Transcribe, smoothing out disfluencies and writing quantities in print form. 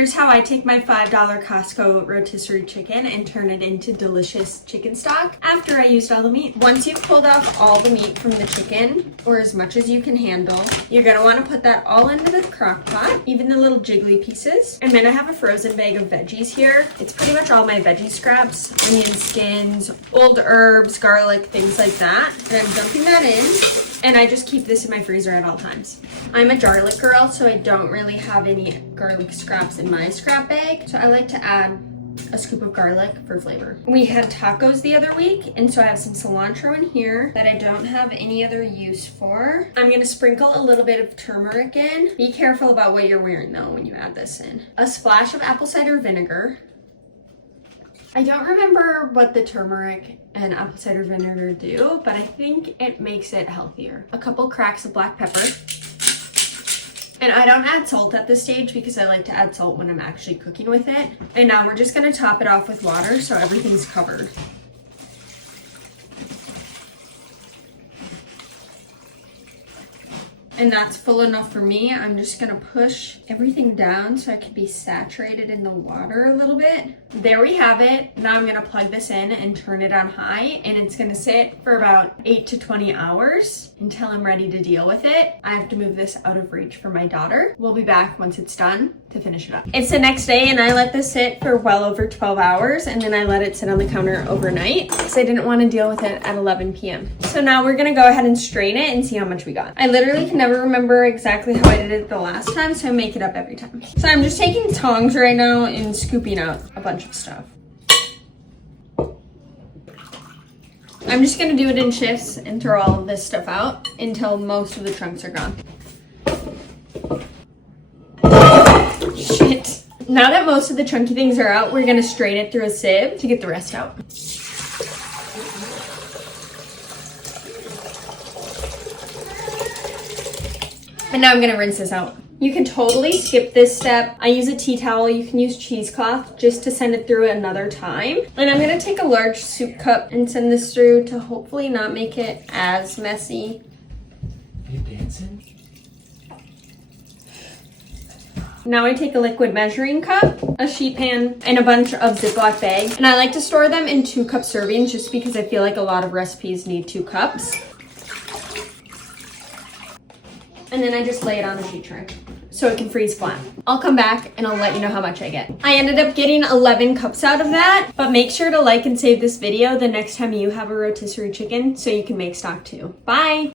here's how I take my $5 Costco rotisserie chicken and turn it into delicious chicken stock after I used all the meat. Once you've pulled off all the meat from the chicken, or as much as you can handle, you're gonna wanna put that all into the crock pot, even the little jiggly pieces. And then I have a frozen bag of veggies here. It's pretty much all my veggie scraps, onion skins, old herbs, garlic, things like that. And I'm dumping that in, and I just keep this in my freezer at all times. I'm a garlic girl, so I don't really have any garlic scraps in my scrap bag. So I like to add a scoop of garlic for flavor. We had tacos the other week, and so I have some cilantro in here that I don't have any other use for. I'm gonna sprinkle a little bit of turmeric in. Be careful about what you're wearing though when you add this in. A splash of apple cider vinegar. I don't remember what the turmeric and apple cider vinegar do, but I think it makes it healthier. A couple cracks of black pepper. And I don't add salt at this stage because I like to add salt when I'm actually cooking with it. And now we're just gonna top it off with water so everything's covered. And that's full enough for me. I'm just gonna push everything down so it can be saturated in the water a little bit. There we have it. Now I'm gonna plug this in and turn it on high, and it's gonna sit for about 8 to 20 hours until I'm ready to deal with it. I have to move this out of reach for my daughter. We'll be back once it's done to finish it up. It's the next day, and I let this sit for well over 12 hours, and then I let it sit on the counter overnight because I didn't want to deal with it at 11 p.m. So now we're gonna go ahead and strain it and see how much we got. I literally can never remember exactly how I did it the last time, so I make it up every time. So I'm just taking tongs right now and scooping out a bunch of stuff. I'm just gonna do it in shifts and throw all of this stuff out until most of the chunks are gone. Shit. Now that most of the chunky things are out, we're gonna strain it through a sieve to get the rest out. And now I'm gonna rinse this out. You can totally skip this step. I use a tea towel. You can use cheesecloth just to send it through another time. And I'm gonna take a large soup cup and send this through to hopefully not make it as messy. Are you dancing? Now I take a liquid measuring cup, a sheet pan, and a bunch of Ziploc bags. And I like to store them in 2-cup servings just because I feel like a lot of recipes need 2 cups. And then I just lay it on a sheet tray so it can freeze flat. I'll come back and I'll let you know how much I get. I ended up getting 11 cups out of that, but make sure to like and save this video the next time you have a rotisserie chicken so you can make stock too. Bye.